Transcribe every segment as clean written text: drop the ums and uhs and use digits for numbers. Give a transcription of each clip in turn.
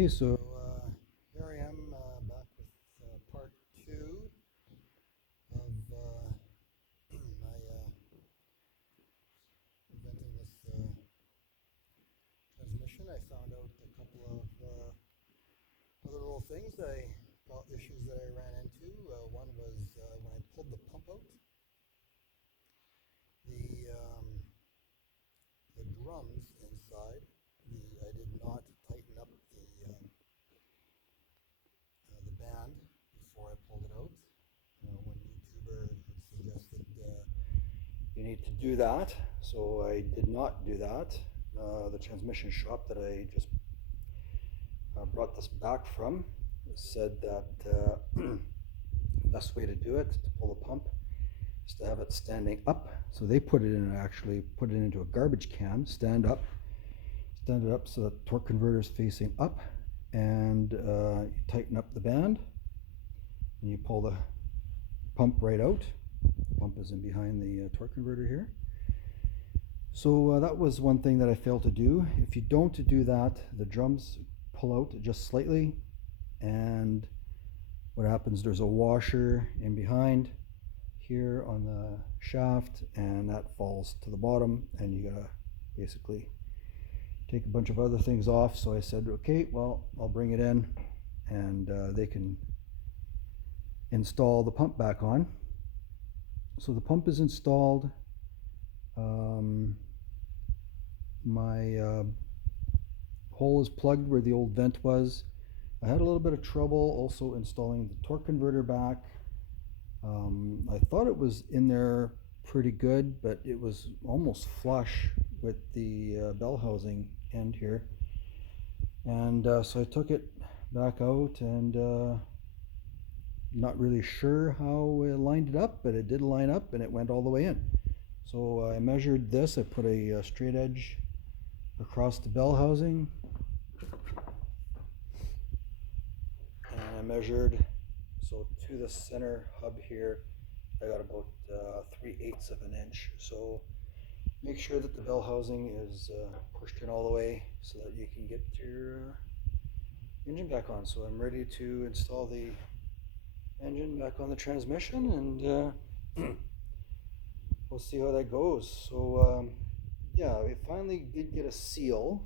Okay, so here I am back with part two of my inventing this transmission. I found out a couple of other little things issues that I ran into. One was when I pulled the pump out, the drums inside. I did not tighten up the band before I pulled it out. One YouTuber had suggested you need to do that, so I did not do that. The transmission shop that I just brought this back from said that the best way to do it, to pull the pump, is to have it standing up. So they put it in, actually put it into a garbage can, stand it up so the torque converter is facing up, and you tighten up the band and you pull the pump right out. The pump is in behind the torque converter here. So that was one thing that I failed to do. If you don't do that, the drums pull out just slightly, and what happens, there's a washer in behind here on the shaft, and that falls to the bottom, and you gotta basically take a bunch of other things off. So I said, okay, well, I'll bring it in, and they can install the pump back on. So the pump is installed. My hole is plugged where the old vent was. I had a little bit of trouble also installing the torque converter back. I thought it was in there pretty good, but it was almost flush with the bell housing end here. And so I took it back out, and not really sure how I lined it up, but it did line up and it went all the way in. So I measured this. I put a straight edge across the bell housing, and I measured, so to the center hub here I got about 3/8 of an inch. So make sure that the bell housing is pushed in all the way so that you can get your engine back on. So I'm ready to install the engine back on the transmission, and we'll see how that goes. So yeah, we finally did get a seal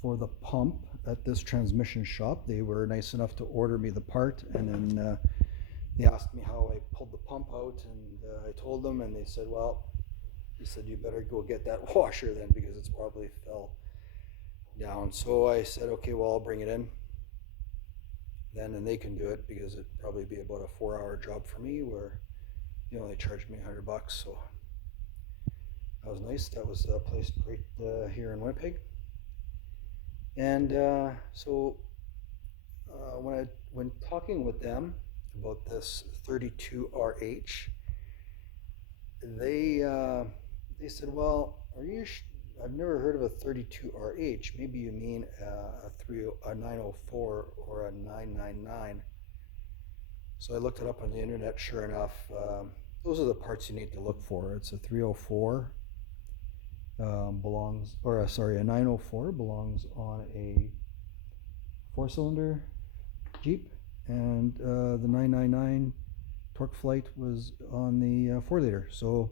for the pump at this transmission shop. They were nice enough to order me the part, and then they asked me how I pulled the pump out, and I told them, and they said, well, he said, you better go get that washer then, because it's probably fell down. So I said, okay, well, I'll bring it in then, and they can do it, because it'd probably be about a 4-hour job for me, where they charged me $100. So that was nice. That was placed right here in Winnipeg. And so when talking with them about this 32RH, they said, well, I've never heard of a 32RH. Maybe you mean a 904 or a 999. So I looked it up on the internet. Sure enough, those are the parts you need to look for. It's a 304 a 904 belongs on a 4-cylinder Jeep, and the 999 Torqueflite was on the 4-liter. So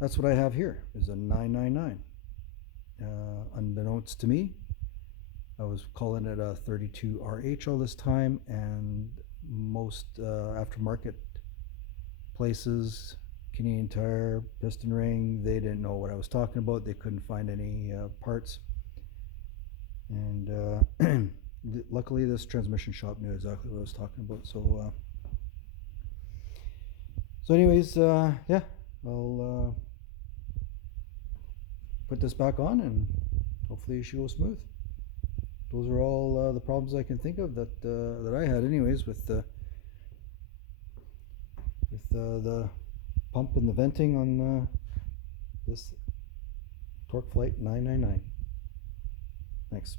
that's what I have here, is a 999. Unbeknownst to me, I was calling it a 32RH all this time, and most aftermarket places, Canadian Tire, Piston Ring, they didn't know what I was talking about. They couldn't find any parts, and luckily this transmission shop knew exactly what I was talking about. So anyways, yeah, I'll put this back on, and hopefully it should go smooth. Those are all the problems I can think of that I had anyways with the pump and the venting on this Torqueflite 999. Thanks.